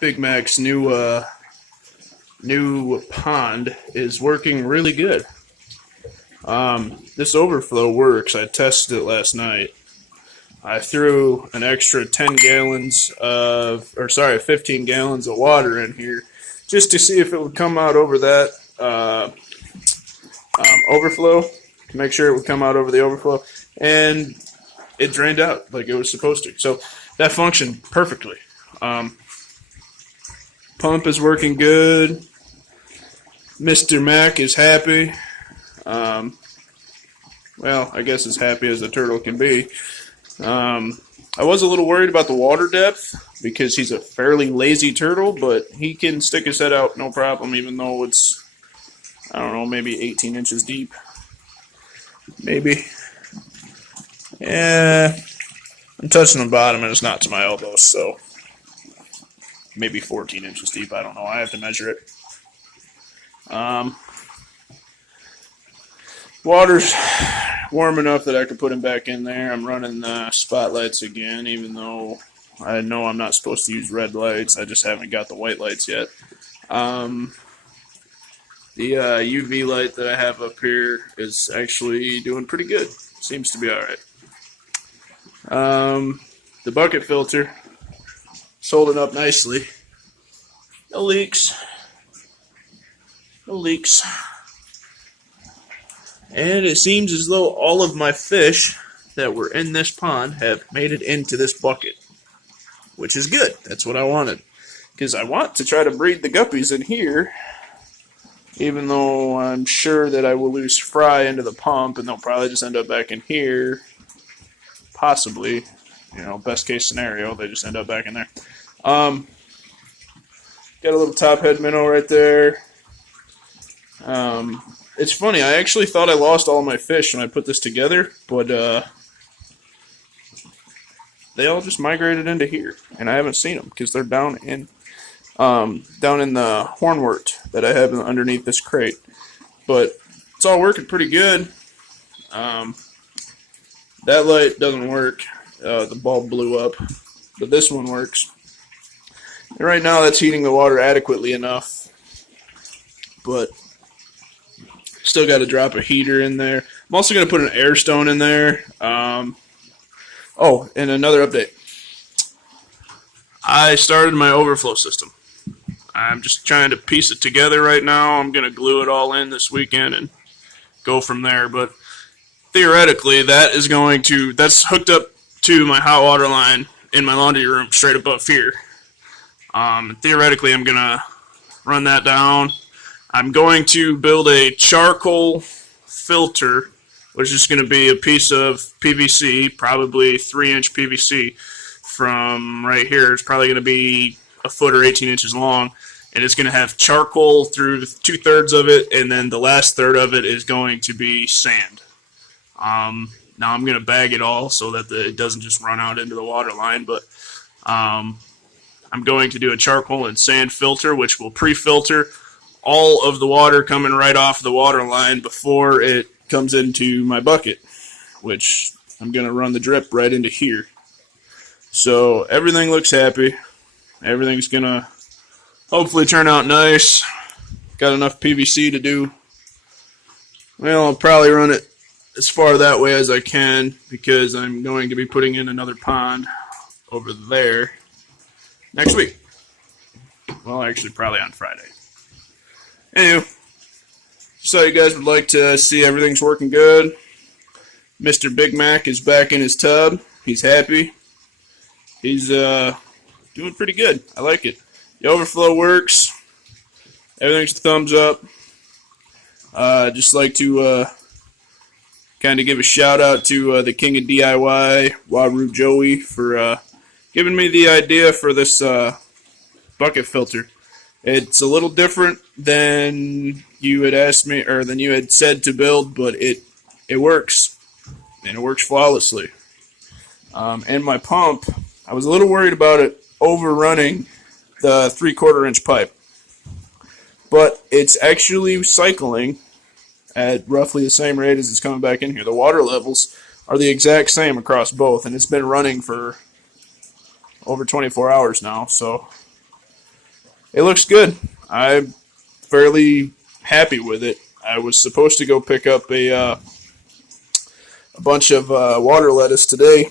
Big Mac's new pond is working really good. This overflow works. I tested it last night. I threw an extra 15 gallons of water in here just to see if it would come out over that overflow, to make sure it would come out over the overflow, and it drained out like it was supposed to. So that functioned perfectly. Pump is working good. Mr. Mac is happy. Well, I guess as happy as the turtle can be. I was a little worried about the water depth because he's a fairly lazy turtle, but he can stick his head out no problem, even though it's, I don't know, maybe 18 inches deep. Maybe. Yeah, I'm touching the bottom and it's not to my elbows, so maybe 14 inches deep. I don't know. I have to measure it. Water's warm enough that I could put him back in there. I'm running the spotlights again, even though I know I'm not supposed to use red lights. I just haven't got the white lights yet. The UV light that I have up here is actually doing pretty good. Seems to be alright. The bucket filter is holding up nicely. No leaks. No leaks. And it seems as though all of my fish that were in this pond have made it into this bucket, which is good. That's what I wanted, because I want to try to breed the guppies in here, even though I'm sure that I will lose fry into the pump and they'll probably just end up back in here. Possibly, best case scenario, they just end up back in there. Got a little top head minnow right there. It's funny, I actually thought I lost all of my fish when I put this together, but they all just migrated into here, and I haven't seen them because they're down in the hornwort that I have underneath this crate. But it's all working pretty good. That light doesn't work. The bulb blew up, but this one works. And right now that's heating the water adequately enough, but still got to drop a heater in there. I'm also going to put an air stone in there. Oh, and another update. I started my overflow system. I'm just trying to piece it together right now. I'm going to glue it all in this weekend and go from there. But theoretically, that's hooked up to my hot water line in my laundry room straight above here. Theoretically, I'm going to run that down. I'm going to build a charcoal filter, which is going to be a piece of PVC, probably 3-inch PVC from right here. It's probably going to be a foot or 18 inches long, and it's going to have charcoal through 2/3 of it, and then the last third of it is going to be sand. Now I'm going to bag it all so that it doesn't just run out into the water line, but I'm going to do a charcoal and sand filter, which will pre-filter all of the water coming right off the water line before it comes into my bucket, which I'm going to run the drip right into here. So everything looks happy. Everything's going to hopefully turn out nice. Got enough PVC to do. Well, I'll probably run it as far that way as I can because I'm going to be putting in another pond over there next week. Well, actually, probably on Friday. Anyway, so you guys would like to see everything's working good. Mr. Big Mac is back in his tub. He's happy. He's doing pretty good. I like it. The overflow works. Everything's thumbs up. Just like to kind of give a shout out to the king of DIY, Waru Joey, for giving me the idea for this bucket filter. It's a little different than you had asked me, or than you had said to build, but it works, and it works flawlessly. And my pump, I was a little worried about it overrunning the 3/4 inch pipe, but it's actually cycling at roughly the same rate as it's coming back in here. The water levels are the exact same across both, and it's been running for over 24 hours now, so It looks good. I'm fairly happy with it. I was supposed to go pick up a bunch of water lettuce today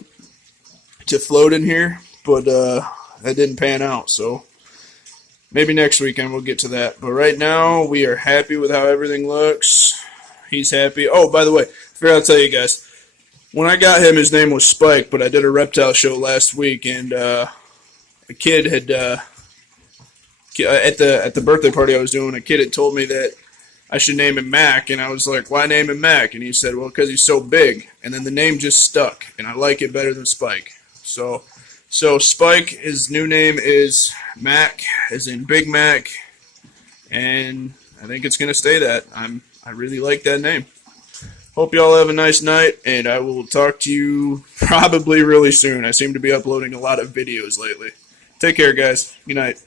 to float in here, but that didn't pan out. So maybe next weekend we'll get to that. But right now we are happy with how everything looks. He's happy. Oh, by the way, I forgot to tell you guys. When I got him, his name was Spike, but I did a reptile show last week, and a kid had at the birthday party I was doing, a kid had told me that I should name him Mac, and I was like, why name him Mac? And he said, well, because he's so big. And then the name just stuck, and I like it better than Spike. So Spike, his new name is Mac, as in Big Mac, and I think it's going to stay that. I really like that name. Hope you all have a nice night, and I will talk to you probably really soon. I seem to be uploading a lot of videos lately. Take care, guys. Good night.